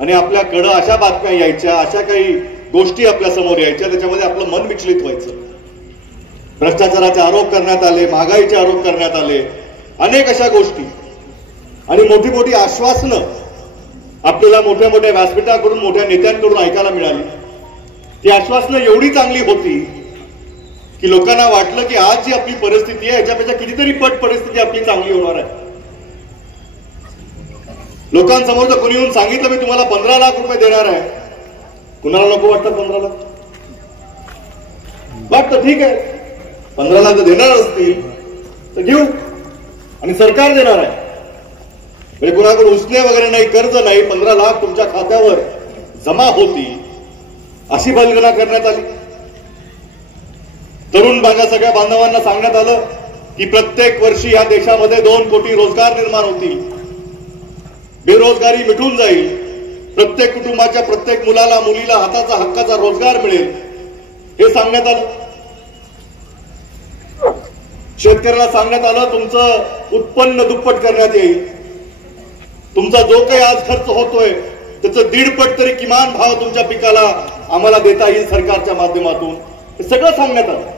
आणि आपल्याकडं अशा बातम्या यायच्या, अशा काही गोष्टी आपल्या समोर यायच्या, त्याच्यामध्ये आपलं मन विचलित व्हायचं. भ्रष्टाचाराचे आरोप करण्यात आले, महागाईचे आरोप करण्यात आले, अनेक अशा गोष्टी आणि मोठी मोठी आश्वासनं आपल्याला मोठ्या मोठ्या व्यासपीठाकडून, मोठ्या नेत्यांकडून ऐकायला मिळाली. ती आश्वासनं एवढी चांगली होती की लोकांना वाटलं की आज जी आपली परिस्थिती आहे याच्यापेक्षा कितीतरी पट परिस्थिती आपली चांगली होणार आहे. लोकांसमोर जर कोणी येऊन सांगितलं मी तुम्हाला 15 लाख रुपये देणार आहे, कुणाला नको वाटतं 15 लाख? वाटतं ठीक आहे, 15 लाख जर देणार असतील तर घेऊ, आणि सरकार देणार आहे म्हणजे कुणाकडे उसने वगैरे नाही, कर्ज नाही, 15 लाख तुमच्या खात्यावर जमा होती अशी बांधगणा करण्यात आली. तरुण भागा सगळ्या बांधवांना सांगण्यात आलं की प्रत्येक वर्षी या देशामध्ये 2 कोटी रोजगार निर्माण होतील, बेरोजगारी मिटून जाईल, प्रत्येक कुटुंबाच्या प्रत्येक मुलाला मुलीला हाताचा हक्काचा रोजगार मिळेल, हे सांगण्यात आलं. शेतकऱ्याला सांगण्यात आलं तुमचं उत्पन्न दुप्पट करण्यात येईल, तुमचा जो काही आज खर्च होतोय त्याचं 1.5 पट तरी किमान भाव तुमच्या पिकाला आम्हाला देता येईल सरकारच्या माध्यमातून, हे सगळं सांगण्यात आलं.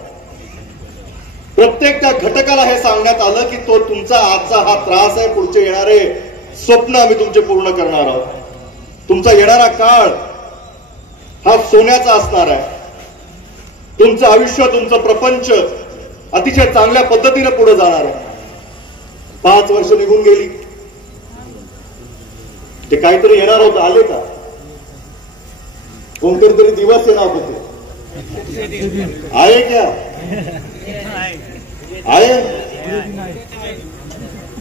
प्रत्येक त्या घटकाला हे सांगण्यात आलं की तो तुमचा आजचा हा त्रास आहे, पुढचे येणारे स्वप्न आम्ही तुमचे पूर्ण करणार आहोत, तुमचा येणारा काळ हा सोन्याचा असणार आहे, तुमचं आयुष्य, तुमचं प्रपंच अतिशय चांगल्या पद्धतीने पुढे जाणार आहे. 5 वर्ष निघून गेली, ते काहीतरी येणार होतं, आले का? कोणतरी तरी दिवस येणार होते, आए क्या? आए?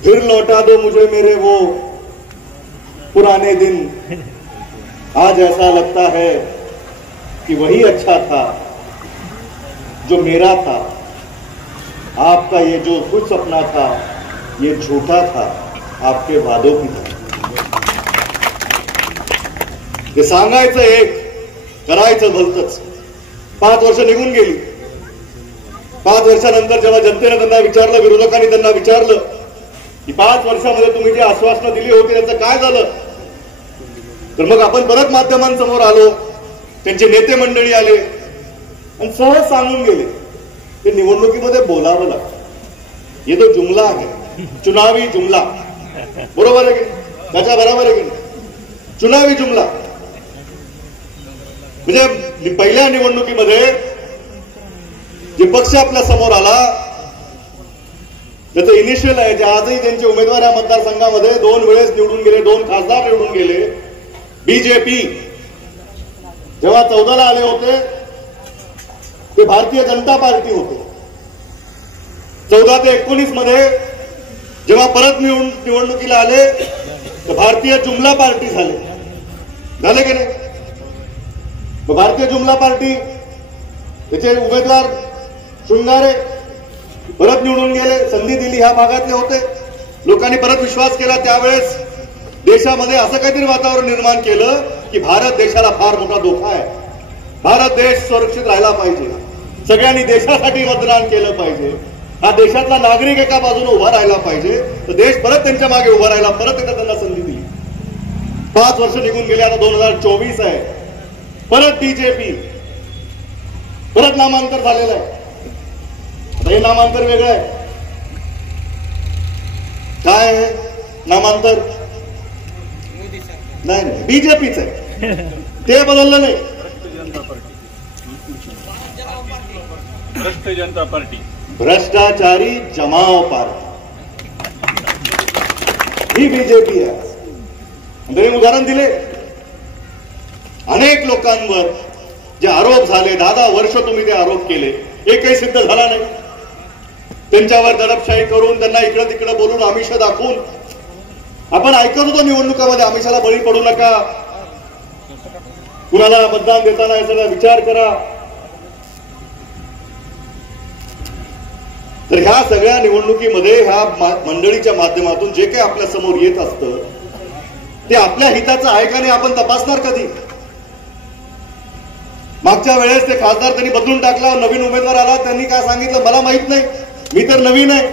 फिर लौटा दो मुझे मेरे वो पुराने दिन, आज ऐसा लगता है कि वही अच्छा था जो मेरा था, आपका ये जो कुछ सपना था ये झूठा था, आपके वादों की था. हे सांगायचं एक, करायचं भलतंच. 5 वर्ष निघून गेली. 5 वर्षानंतर जेव्हा जनतेने त्यांना विचारलं, विरोधकांनी त्यांना विचारलं की 5 वर्षामध्ये तुम्ही जी आश्वासनं दिली होती त्याचं काय झालं, तर मग आपण परत माध्यमांसमोर आलो, त्यांचे नेते मंडळी आले आणि सहज सांगून गेले ते निवडणुकीमध्ये बोलावं लागतं. हे तो जुमला आहे, चुनावी जुमला, बरोबर आहे की त्याच्या बरोबर आहे की चुनावी जुमला. म्हणजे पहिल्या निवडणुकीमध्ये जे पक्ष आपल्या समोर आला त्याचं इनिशियल आहे, जे आजही त्यांचे उमेदवार या मतदारसंघामध्ये 2 वेळेस निवडून गेले, 2 खासदार निवडून गेले. बीजेपी जेव्हा 14ला आले होते ते भारतीय जनता पार्टी होते. 14 ते 19 मध्ये जेव्हा परत निवडणुकीला आले तर भारतीय जुमला पार्टी झाले की नाही? भारतीय जुमला पार्टी त्याचे उमेदवार शृंगारे परत निवडून गेले, संधी दिली, ह्या भागातले होते, लोकांनी परत विश्वास केला. त्यावेळेस देशामध्ये असं काहीतरी वातावरण निर्माण केलं की भारत देशाला फार मोठा धोका आहे, भारत देश सुरक्षित राहिला पाहिजे, सगळ्यांनी देशासाठी मतदान केलं पाहिजे, हा देशातला नागरिक एका बाजूने उभा राहिला पाहिजे, तर देश परत त्यांच्या मागे उभा राहिला, परत एकदा त्यांना संधी दिली. 5 वर्ष निघून गेले, आता 2024 आहे, परत बीजेपी, परत नामांतर झालेलं आहे. आता हे नामांतर वेगळं आहे. काय आहे नामांतर? नाही, बीजेपीच आहे, ते बदललं नाही. भ्रष्ट जनता पार्टी, भ्रष्टाचारी जमाव पार्टी, ही बीजेपी आहे. मी उदाहरण दिले, अनेक लोकांवर जे आरोप झाले, 10 वर्ष तुम्ही ते आरोप केले, एकही सिद्ध झाला नाही. त्यांच्यावर दडपशाही करून, त्यांना इकडं तिकडं बोलून, आमिष दाखवून, आपण ऐकत होतो निवडणुकामध्ये आमिषाला बळी पडू नका, कुणाला मतदान देताना याचा विचार करा. तर ह्या सगळ्या निवडणुकीमध्ये ह्या मंडळीच्या माध्यमातून जे काही आपल्या समोर येत असतं ते आपल्या हिताचं आहे का नाही आपण तपासणार कधी? मागच्या वेळेस ते खासदार त्यांनी बदलून टाकला, नवीन उमेदवार आला, त्यांनी काय सांगितलं मला माहित नाही, मी तर नवीन आहे,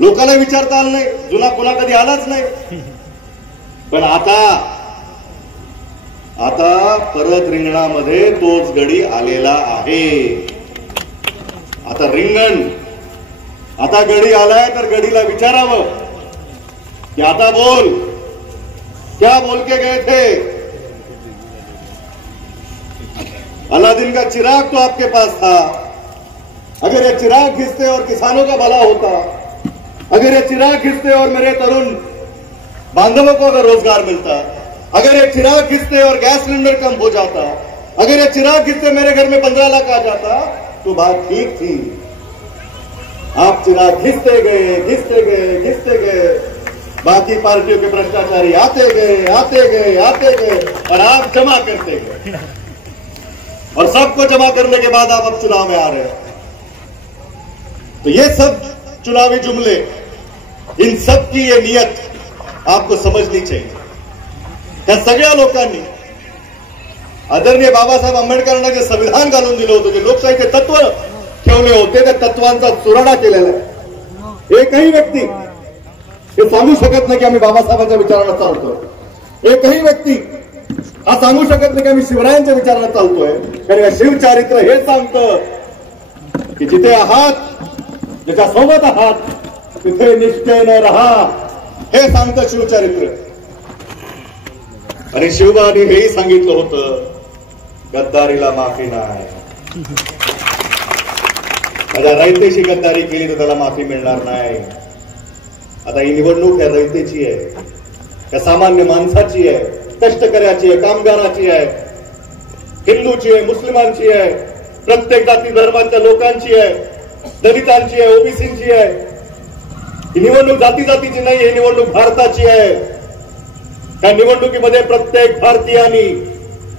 लोकांना विचारता आलं नाही, जुना पुन्हा कधी आलाच नाही. पण आता आता परत रिंगणामध्ये तोच गडी आलेला आहे. आता रिंगण, आता गडी आलाय तर गडीला विचारावं कि आता बोल, क्या बोल के गए थे? अलादीन का चिराग तो आपके पास था. अगर ये चिराग घिसते और किसानों का भला होता, अगर ये चिराग घिसते और मेरे तरुण बांधवों को अगर रोजगार मिलता, अगर ये चिराग घिसते और गैस सिलेंडर कम हो जाता, अगर ये चिराग घिसते मेरे घर में 15 लाख आ जाता तो बात ठीक थी. आप चिराग घिसते गए, घिसते गए, घिसते गए. बाकी पार्टियों के भ्रष्टाचारी आते गए, आते गए, आते गए और आप जमा करते गए. और सबको जमा करने के बाद आप अब चुनाव में आ रहे हैं. तो ये सब चुनावी जुमले, इन सब की ये नियत आपको समजनी चाहिए. या सगळ्या लोकांनी आदरणीय बाबासाहेब आंबेडकरांना जे संविधान घालून दिलं होतं, जे लोकशाहीचे तत्व ठेवले होते, त्या तत्वांचा चुराडा केलेला आहे. एकही व्यक्ती हे सांगू शकत नाही की आम्ही बाबासाहेबांच्या विचारांना चालतोय. एकही व्यक्ती हा सांगू शकत नाही की आम्ही शिवरायांच्या विचारांना चालतोय. कारण या शिवचारित्र हे सांगतं की जिथे आहात, ज्याच्या सोबत आहात, तिथे निष्ठेने राहा, हे सांगतं शिवचरित्र. आणि शिवबानी हेही सांगितलं होतं, गद्दारीला माफी नाही. माझ्या रयतेशी गद्दारी केली तर त्याला माफी मिळणार नाही. आता ही निवडणूक या रयतेची आहे, या सामान्य माणसाची आहे, कष्टकऱ्याची आहे, कामगाराची आहे, हिंदूची आहे, मुस्लिमांची आहे, प्रत्येक जाती धर्माच्या लोकांची आहे, दलितांची आहे, ओबीसीची आहे. ही निवडणूक जाती जातीची नाही, ही निवडणूक भारताची आहे. त्या निवडणुकीमध्ये प्रत्येक भारतीयांनी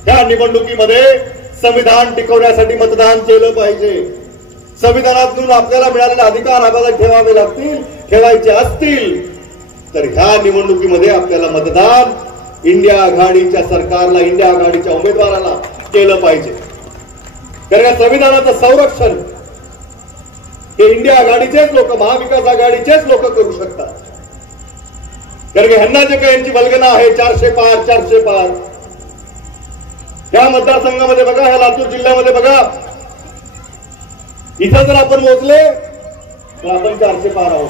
त्या निवडणुकीमध्ये संविधान टिकवण्यासाठी मतदान केलं पाहिजे. संविधानातून आपल्याला मिळालेले अधिकार आपल्याला ठेवावे लागतील, ठेवायचे असतील तर ह्या निवडणुकीमध्ये आपल्याला मतदान इंडिया आघाडीच्या सरकारला, इंडिया आघाडीच्या उमेदवाराला केलं पाहिजे. कारण या संविधानाचं संरक्षण हे इंडिया आघाडीचेच लोक, महाविकास आघाडीचेच लोक करू शकतात. कारण ह्यांना जे काही यांची वल्गना आहे 400 पार, 400 पार. या मतदारसंघामध्ये बघा, ह्या लातूर जिल्ह्यामध्ये बघा, इथं जर आपण मोजले तर आपण 400 पार आहोत.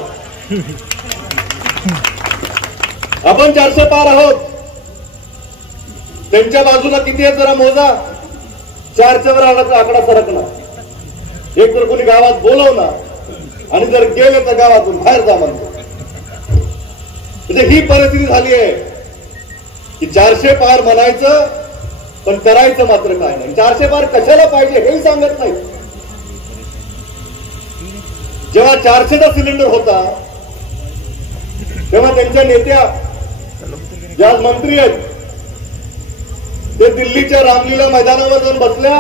आपण 400 पार आहोत. त्यांच्या बाजूला किती आहेत जरा मोजा. 4च्या वर आला तर आकडा सरकला. एक तर कोणी गावात बोलवणार आणि जर गेले तर गावातून बाहेर जा म्हणतो. म्हणजे ही परिस्थिती झाली आहे की 400 पार म्हणायचं पण करायचं मात्र काय नाही. 400 पार कशाला पाहिजे हेही सांगत नाही. जेव्हा 400चा सिलेंडर होता तेव्हा त्यांच्या नेत्या ज्या मंत्री आहेत ते दिल्लीच्या रामलीला मैदानावर जाऊन बसल्या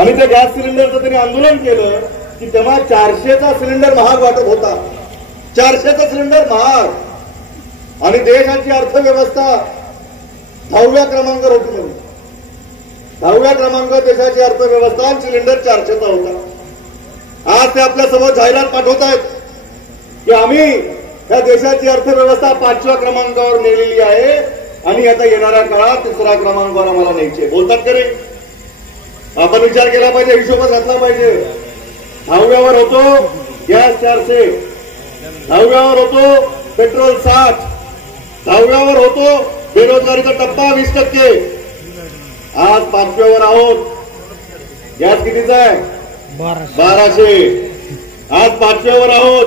आणि त्या गॅस सिलेंडरचं त्यांनी आंदोलन केलं की तेव्हा 400चा सिलेंडर महाग वाटत होता. 400चा सिलेंडर महाग आणि देशाची अर्थव्यवस्था 10व्या क्रमांकावर होती. 10व्या क्रमांकावर देशाची अर्थव्यवस्था, सिलेंडर 400चा होता. आज ते आपल्या समोर जाहिरात पाठवत आहेत की आम्ही या देशाची अर्थव्यवस्था 5व्या क्रमांकावर नेलेली आहे आणि आता येणाऱ्या काळात 3ऱ्या क्रमांकावर आम्हाला न्यायचे बोलतात. तरी आपण विचार केला पाहिजे, हिशोबात घातला पाहिजे. 10व्यावर होतो गॅस 400, 10व्यावर होतो पेट्रोल 60, 10व्यावर होतो बेरोजगारीचा टप्पा 20%. आज 5व्यावर आहोत. गॅस कितीचा आहे? 1200. आज 5व्यावर आहोत.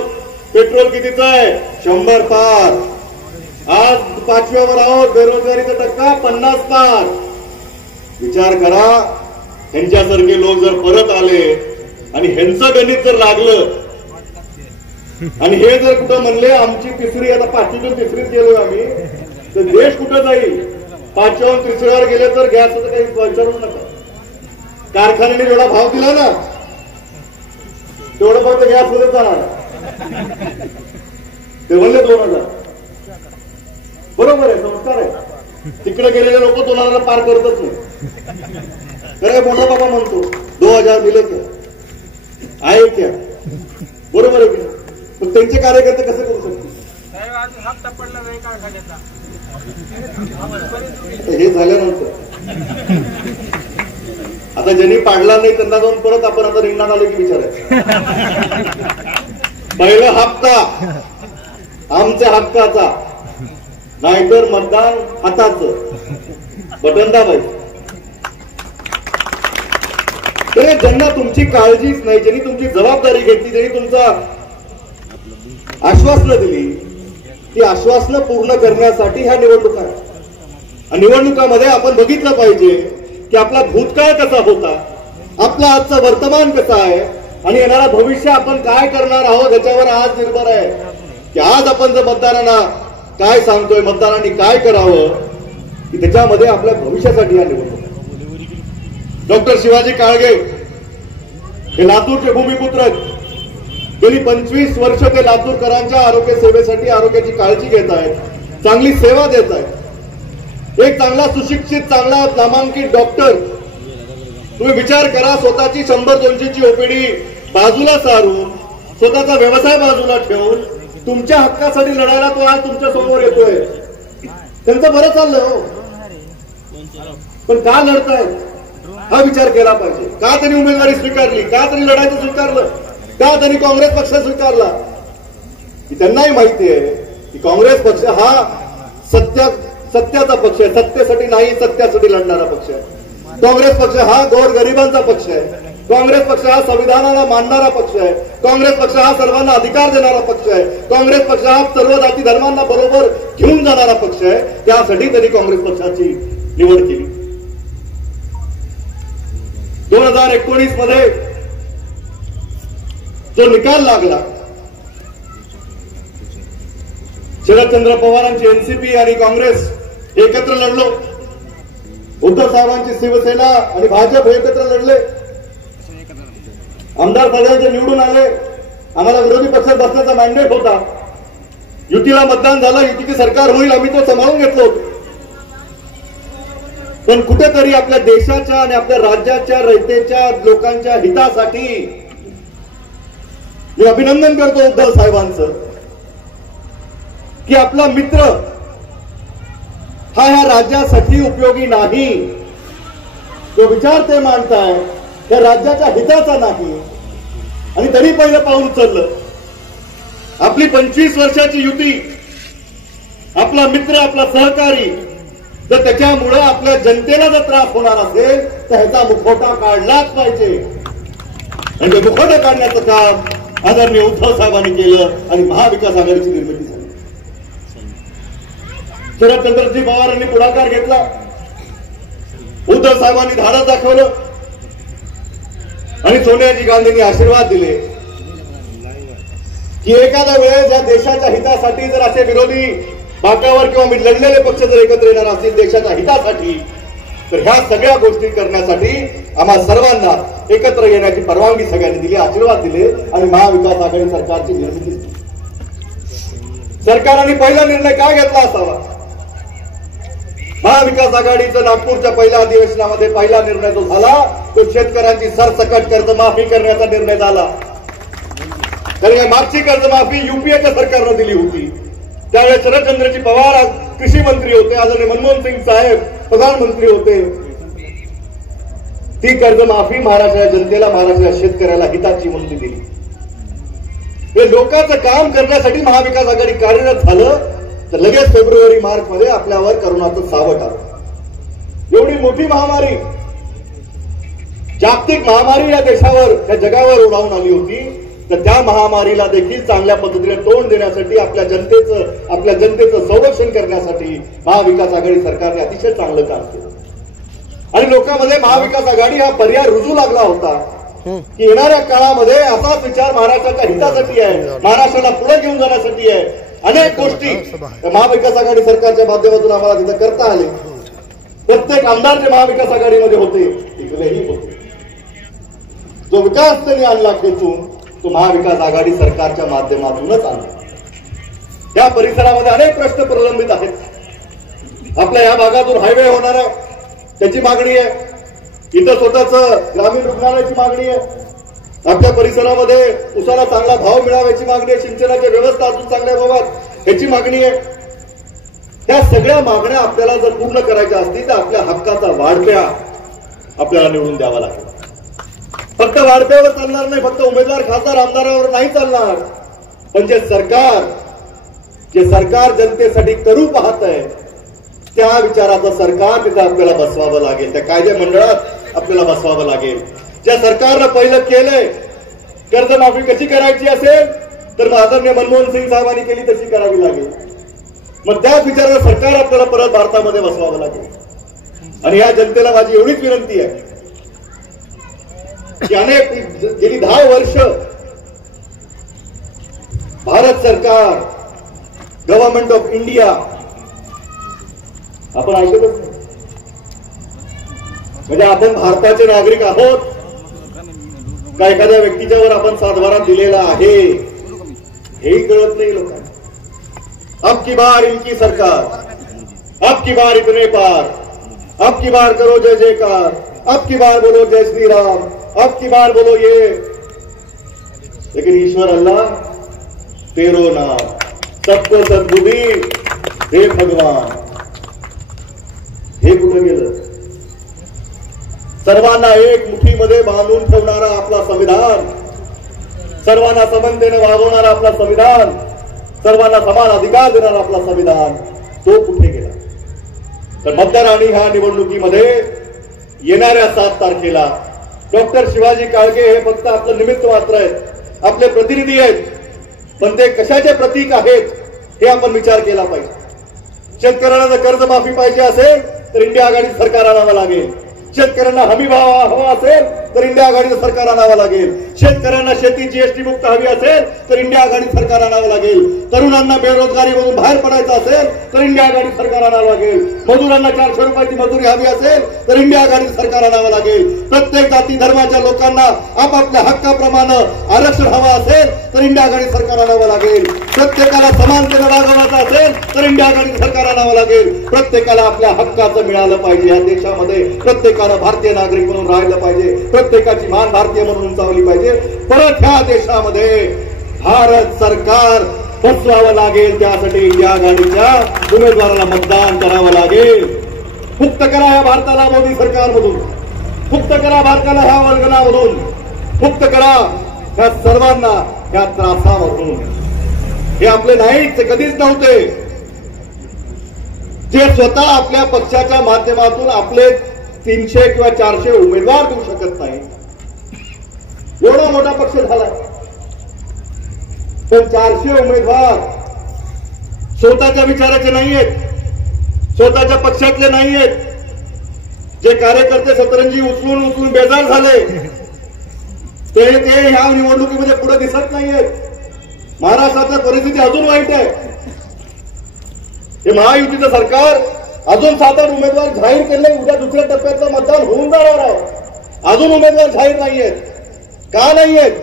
पेट्रोल कितीचा आहे? 100 पार. आज 5व्यावर आहोत. बेरोजगारीचा टक्का 50 पार. विचार करा, ह्यांच्यासारखे लोक जर परत आले आणि ह्यांचं गणित जर लागलं आणि हे जर कुठं म्हणले आमची तिसरी, आता 5वीतून 3रीत गेलोय आम्ही, तर देश कुठं जाईल? 5व्याहून 3ऱ्यावर गेले तर गॅसचं काही विचारूच नका. कारखान्याने जेवढा भाव दिला ना तेवढं फक्त गॅस मध्ये जाणार. ते म्हणले 2000. बरोबर आहे, संस्कार आहे. तिकडे गेलेले लोक 2000 पार करतच नाही. तर मोठा बाबा म्हणतो 2000 दिले तर आहे क्या? बरोबर आहे की? पण त्यांचे कार्यकर्ते कसे करू शकतील? हप्ता पडला नाही कारखान्याचा. हे झाल्यानंतर आता ज्यांनी पाडला नाही त्यांना जाऊन परत आपण आता रिंगणात आलो की विचारायचं. पहिला हप्ता आमच्या हक्काचा, नाहीतर मतदान हाताचं बटन दाबायचं. तर ज्यांना तुमची काळजीच नाही, ज्यांनी तुमची जबाबदारी घेतली, ज्यांनी तुमचा आश्वासनं दिली, ती आश्वासनं पूर्ण करण्यासाठी ह्या निवडणुका आहेत. निवडणुकामध्ये आपण बघितलं पाहिजे की आपला भूतकाळ कसा होता, आपला आजचं वर्तमान कसं आहे आणि येणारा भविष्य आपण काय करणार आहोत याच्यावर आज निर्भर आहे की आज आपण जर मतदारांना काय सांगतोय, मतदारांनी काय करावं, की त्याच्यामध्ये आपल्या भविष्यासाठी या निवडणूक. डॉक्टर शिवाजी काळगे हे लातूरचे भूमिपुत्र आहेत. गेली 25 वर्ष ते लातूरकरांच्या आरोग्य सेवेसाठी आरोग्याची काळजी घेत आहेत, चांगली सेवा देत आहेत. एक चांगला सुशिक्षित, चांगला नामांकित डॉक्टर. तुम्ही विचार करा, स्वतःची 100-200ची ओपीडी बाजूला सारून, स्वतःचा व्यवसाय बाजूला ठेवून तुमच्या हक्कासाठी लढायला तो आज तुमच्या समोर येतोय. त्यांचं बरं चाललंय हो, पण का लढतायत हा विचार केला पाहिजे. का त्यांनी उमेदवारी स्वीकारली, का त्यांनी लढायचं स्वीकारलं, का त्यांनी काँग्रेस पक्ष स्वीकारला. त्यांनाही माहिती आहे की काँग्रेस पक्ष हा सत्याचा पक्ष आहे, सत्तेसाठी नाही सत्यासाठी लढणारा पक्ष आहे. काँग्रेस पक्ष हा गोरगरिबांचा पक्ष आहे. काँग्रेस पक्ष हा संविधानाला मानणारा पक्ष आहे. काँग्रेस पक्ष हा सर्वांना अधिकार देणारा पक्ष आहे. काँग्रेस पक्ष हा सर्व जाती धर्मांना बरोबर घेऊन जाणारा पक्ष आहे. त्यासाठी त्यांनी काँग्रेस पक्षाची निवड केली. 2019 मध्ये जो निकाल लागला, शरदचंद्र पवारांची एनसीपी आणि काँग्रेस एकत्र लढलो. उद्धव साहेबांची शिवसेना आणि भाजप एकत्र लढले. आमदार सगळ्यांचे निवडून आले. आम्हाला विरोधी पक्षात बसण्याचा मॅन्डेट होता. युतीला मतदान झालं, युतीचे सरकार होईल, आम्ही तो सांभाळून घेतलं होतं. पण कुठेतरी आपल्या देशाच्या आणि आपल्या राज्याच्या रयतेच्या लोकांच्या हितासाठी मी अभिनंदन करतो उद्धव साहेबांचं की आपला मित्र हा ह्या राज्यासाठी उपयोगी नाही. तो विचार ते मांडताय त्या राज्याच्या हिताचा नाही आणि तरी पहिलं पाऊल उचललं. आपली 25 वर्षाची युती, आपला मित्र, आपला सहकारी, जर त्याच्यामुळे आपल्या जनतेला जर त्रास होणार असेल तर ह्याचा मुखवटा काढलाच पाहिजे. आणि ते मुखवटा काढण्याचं काम आदरणीय उद्धव साहेबांनी केलं आणि महाविकास आघाडीची निर्मिती झाली. शरदचंद्रजी पवारांनी पुढाकार घेतला. उद्धव साहेबांनी धाडस दाखवलं आणि सोनियाजी गांधींनी आशीर्वाद दिले की एखाद्या वेळेस या देशाच्या हितासाठी जर असे विरोधी बाकावर किंवा मी लढलेले पक्ष जर एकत्र येणार असतील देशाच्या हितासाठी, तर ह्या सगळ्या गोष्टी करण्यासाठी आम्हा सर्वांना एकत्र येण्याची परवानगी सगळ्यांनी दिली, आशीर्वाद दिले आणि महाविकास आघाडी सरकारची निर्मिती झाली. सरकारने पहिला निर्णय काय घेतला असावा? महाविकास आघाडीचं नागपूरच्या पहिल्या अधिवेशनामध्ये पहिला निर्णय जो झाला तो शेतकऱ्यांची सरसकट कर्जमाफी करण्याचा निर्णय झाला. कारण मागची कर्जमाफी युपीएच्या सरकारनं दिली होती. त्यावेळेस शरदचंद्रजी पवार कृषी मंत्री होते, आदरणीय मनमोहन सिंग साहेब प्रधानमंत्री होते. ती कर्जमाफी महाराष्ट्राच्या जनतेला, महाराष्ट्राच्या शेतकऱ्याला हिताची म्हणून दिली. हे लोकांचं काम करण्यासाठी महाविकास आघाडी कार्यरत झालं तर लगेच फेब्रुवारी-मार्च मध्ये आपल्यावर करोनाचं सावट आलं. एवढी मोठी महामारी, जागतिक महामारी या देशावर, या जगावर ओढावून आली होती. तर त्या महामारीला देखील चांगल्या पद्धतीने तोंड देण्यासाठी, आपल्या जनतेचं संरक्षण करण्यासाठी महाविकास आघाडी सरकारने अतिशय चांगलं काम केलं. आणि लोकांमध्ये महाविकास आघाडी हा पर्याय रुजू लागला होता की येणाऱ्या काळामध्ये असाच विचार महाराष्ट्राच्या हितासाठी आहे, महाराष्ट्राला पुढे घेऊन जाण्यासाठी आहे. अनेक गोष्टी महाविकास आघाडी सरकारच्या माध्यमातून आम्हाला तिथं करता आले. प्रत्येक आमदार जे महाविकास आघाडीमध्ये होते इकडेही होते. जो विकास त्यांनी आणला खेचून तो महाविकास आघाडी सरकारच्या माध्यमातूनच आणला. या परिसरामध्ये अनेक प्रश्न प्रलंबित आहेत. आपल्या या भागातून हायवे होणार आहे त्याची मागणी आहे. इथं स्वतःच ग्रामीण रुग्णालयाची मागणी आहे. आपल्या परिसरामध्ये उसाला चांगला भाव मिळावा याची मागणी आहे. सिंचनाची व्यवस्था अजून चांगल्या भावात याची मागणी आहे. त्या सगळ्या मागण्या आपल्याला जर पूर्ण करायच्या असतील तर आपल्या हक्काचा वाढप्या आपल्याला निवडून द्यावा लागेल. फक्त वाढप्यावर चालणार नाही, फक्त उमेदवार खासदार आमदारावर नाही चालणार, पण जे सरकार जनतेसाठी करू पाहत आहे त्या विचाराचं सरकार तिथं आपल्याला बसवावं लागेल, त्या कायदे मंडळात आपल्याला बसवावं लागेल. ज्या सरकारनं पहिलं केलंय, कर्जमाफी कशी करायची असेल तर आदरणीय मनमोहन सिंग साहेबांनी केली तशी करावी लागेल. मग त्याच विचाराचं सरकार आपल्याला परत भारतामध्ये बसवावं लागेल. आणि या जनतेला माझी एवढीच विनंती आहे की अनेक गेली 10 वर्ष भारत सरकार, गव्हर्नमेंट ऑफ इंडिया आपण ऐकतच नाही. म्हणजे आपण भारताचे नागरिक आहोत का एखाद्या व्यक्तीच्यावर आपण सातबारा दिलेला आहे हेही कळत नाही लोकांना. अब की बार इनकी सरकार, अब की बार इतने पार, अब की बार करो जय जयकार, अब की बार बोलो जय श्री राम, अब की बार बोलो ये. लेकिन ईश्वर अल्लाह तेरो नाम, सबको सद्बुद्धी हे भगवान, हे कुठं गेलं? सर्वांना एक मुठीमध्ये बांधून ठेवणारा आपला संविधान, सर्वांना समानतेने वागवणारा आपला संविधान, सर्वांना समान अधिकार देणारा आपला संविधान, तो कुठे गेला? तर मतदार आणि ह्या निवडणुकीमध्ये येणाऱ्या 7 तारखेला डॉक्टर शिवाजी काळगे हे फक्त आपलं निमित्त मात्र आहेत, आपले प्रतिनिधी आहेत, पण ते कशाचे प्रतीक आहेत हे आपण विचार केला पाहिजे. शेतकऱ्यांना जर कर्जमाफी पाहिजे असेल तर इंडिया आघाडी सरकार आणावं लागेल. शेतकऱ्यांना हमी भाव हवा असेल तर इंडिया आघाडीचं सरकार आणावं लागेल. शेतकऱ्यांना शेती जीएसटी मुक्त हवी असेल तर इंडिया आघाडी सरकार आणावं लागेल. तरुणांना बेरोजगारीमधून बाहेर पडायचं असेल तर इंडिया आघाडी सरकार आणावं लागेल. मजुरांना 400 रुपयाची मजुरी हवी असेल तर इंडिया आघाडी सरकार आणावं लागेल. प्रत्येक जाती धर्माच्या लोकांना आपापल्या हक्काप्रमाणे आरक्षण हवं असेल तर इंडिया आघाडी सरकार आणावं लागेल. प्रत्येकाला समानतेने वागवण्याचं असेल तर इंडिया आघाडी सरकार आणावं लागेल. प्रत्येकाला आपल्या हक्काचं मिळालं पाहिजे. या देशामध्ये प्रत्येकानं भारतीय नागरिक म्हणून राहिलं पाहिजे. प्रत्येकाची मान भारतीय म्हणून उंचावली पाहिजे. परत ह्या देशामध्ये भारत सरकार बसवावं लागेल. त्यासाठी इंडिया आघाडीच्या उमेदवाराला मतदान करावं लागेल. मुक्त करा या भारताला मोदी सरकारमधून, मुक्त करा भारताला ह्या वर्गणामधून, मुक्त करा ह्या सर्वांना ह्या त्रासामधून. हे आपले नाहीच, ते कधीच नव्हते. जे स्वतः आपल्या पक्षाच्या माध्यमातून आपले 300 किंवा 400 उमेदवार देऊ शकत नाही, एवढा मोठा पक्ष झाला. पण 400 उमेदवार स्वतःच्या विचाराचे नाहीयेत, स्वतःच्या पक्षातले नाहीयेत. जे कार्यकर्ते सतरंजी उचलून बेजार झाले ते ह्या निवडणुकीमध्ये पुढे दिसत नाहीयेत. महाराष्ट्रातली परिस्थिती अजून वाईट आहे. हे महायुतीचं सरकार अजून 7-8 उमेदवार जाहीर केले. उद्या दुसऱ्या टप्प्यातलं मतदान होऊन जाणार आहे. अजून उमेदवार जाहीर नाहीयेत. का नाहीयेत?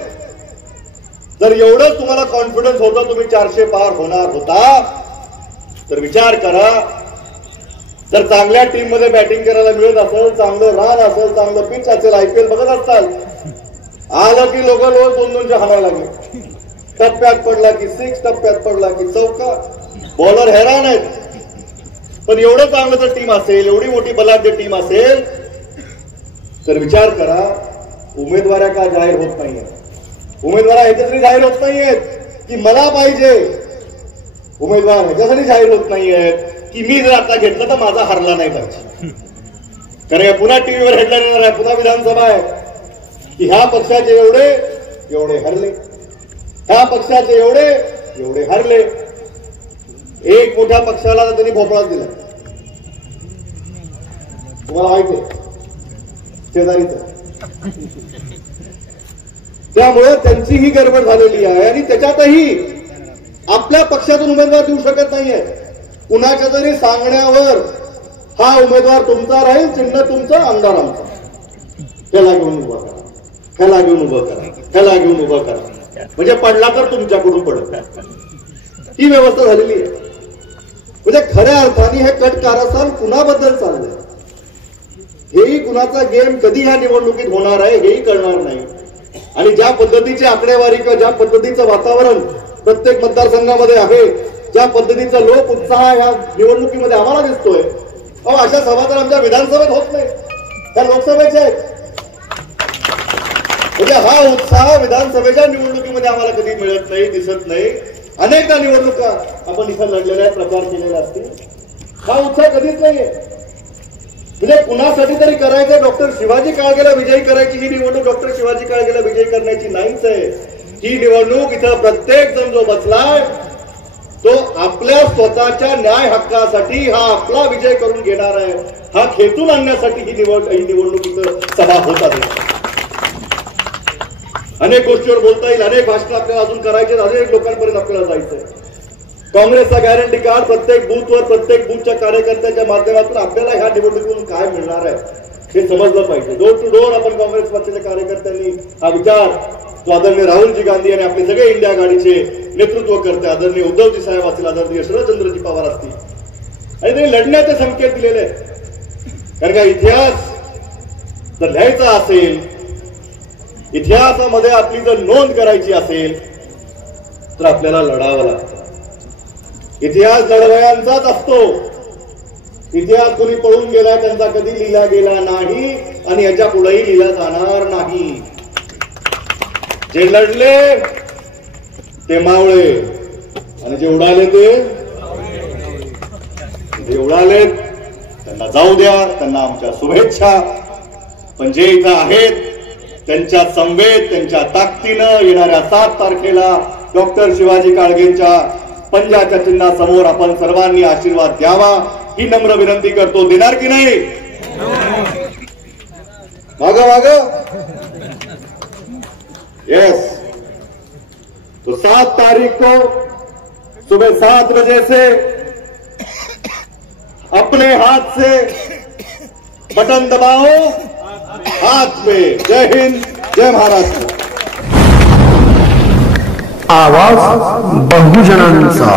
जर एवढंच तुम्हाला कॉन्फिडन्स होतं, तुम्ही 400 पार होणार होता, तर विचार करा. जर चांगल्या टीम मध्ये बॅटिंग करायला मिळत असेल, चांगलं रान असेल, चांगलं पिच असेल, IPL बघत असताल, आलं की लोक रोज 2-2 हाणायला लागले. टप्प्यात पडला की 6, टप्प्यात पडला की चौका. बॉलर हैराण आहेत. पण एवढं चांगलं जर टीम असेल, एवढी मोठी बलाढ्य टीम असेल, तर विचार करा उमेदवार का जाहीर होत नाहीये. उमेदवार ह्याच्यासाठी जाहीर होत नाहीयेत की मला पाहिजे. उमेदवार ह्याच्यासाठी जाहीर होत नाहीयेत की मी जर आता घेतलं तर माझा हरला नाही पाहिजे. कारण पुन्हा टीव्हीवर हेडलाईन येणार आहे, पुन्हा विधानसभा आहे की ह्या पक्षाचे एवढे हरले, ह्या पक्षाचे एवढे हरले. एक मोठ्या पक्षाला त्यांनी भोपळाच दिला. तुम्हाला माहिती आहे शेजारीचं. त्यामुळे त्यांची ही गडबड झालेली आहे. आणि त्याच्यातही आपल्या पक्षातून उमेदवार देऊ शकत नाहीये. कुणाच्या तरी सांगण्यावर हा उमेदवार तुमचा राहील, चिन्ह तुमचं, आमदार आमचा. त्याला घेऊन उभं करा, त्याला घेऊन उभं करा, त्याला घेऊन उभं करा. म्हणजे पडला तर तुमच्याकडून पडत. ही व्यवस्था झालेली आहे. म्हणजे खऱ्या अर्थाने हे कट कारस्थान कुणाबद्दल चाललंय, हेही कुणाचा गेम कधी ह्या निवडणुकीत होणार आहे हेही कळणार नाही. आणि ज्या पद्धतीची आकडेवारी किंवा ज्या पद्धतीचं वातावरण प्रत्येक मतदारसंघामध्ये आहे ज्या पद्धतीचा लोक उत्साह या निवडणुकीमध्ये आम्हाला दिसतोय, अशा सभा तर आमच्या विधानसभेत होत नाही, त्या लोकसभेच्या आहेत. म्हणजे हा उत्साह विधानसभेच्या निवडणुकीमध्ये आम्हाला कधी मिळत नाही, दिसत नाही. अनेकदा निवडणुका आपण इथं लढलेल्या प्रचार केलेला असतील, हा उत्साह कधीच नाहीये. म्हणजे कुणासाठी तरी करायचं, डॉक्टर शिवाजी काळगेला विजयी करायची ही निवडणूक डॉक्टर शिवाजी काळगेला विजयी करण्याची नाहीच आहे. ही निवडणूक इथं प्रत्येक जण जो बसलाय तो आपल्या स्वतःच्या न्याय हक्कासाठी हा आपला विजय करून घेणार आहे, हा खेचून आणण्यासाठी ही निवडणूक इथं सभा होतात. अनेक गोष्टीवर बोलता येईल, अनेक भाषण आपल्याला अजून करायचे, अनेक लोकांपर्यंत आपल्याला जायचंय. काँग्रेसचा गॅरंटी कार्ड प्रत्येक बूथवर प्रत्येक बूथच्या कार्यकर्त्यांच्या माध्यमातून आपल्याला ह्या निवडणुकीतून काय मिळणार आहे हे समजलं पाहिजे. डोर टू डोर आपण काँग्रेस पक्षाच्या कार्यकर्त्यांनी हा विचार तो आदरणीय राहुलजी गांधी आणि आपले सगळे इंडिया आघाडीचे नेतृत्व करते, आदरणीय उद्धवजी साहेब असतील, आदरणीय शरदचंद्रजी पवार असतील, आणि त्यांनी लढण्याचे संकेत दिलेले आहेत. कारण का इतिहास जर लिहायचा असेल, इतिहासामध्ये आपली जर नोंद करायची असेल तर आपल्याला लढावं लागतं. इतिहास लढवयांचाच असतो. इतिहास कोणी पळून गेला त्यांचा कधी लिहिला गेला नाही आणि याच्या पुढेही लिहिला जाणार नाही. जे लढले ते मावळे आणि जे उडाले ते उडाले, त्यांना जाऊ द्या, त्यांना आमच्या शुभेच्छा. पण जे इथं आहेत त्यांच्या संवेद, त्यांच्या ताकदीनं येणाऱ्या 7 तारखेला डॉक्टर शिवाजी काळगेंच्या पंजाच्या चिन्हासमोर आपण सर्वांनी आशीर्वाद द्यावा ही नम्र विनंती करतो. देणार की नाही? माग माग यस. तो 7 तारीख को सुबह 7 बजे से अपने हाथ से बटन दबाओ, हाथ पे. जय हिंद, जय महाराष्ट्र. आवाज बहुजनांचा.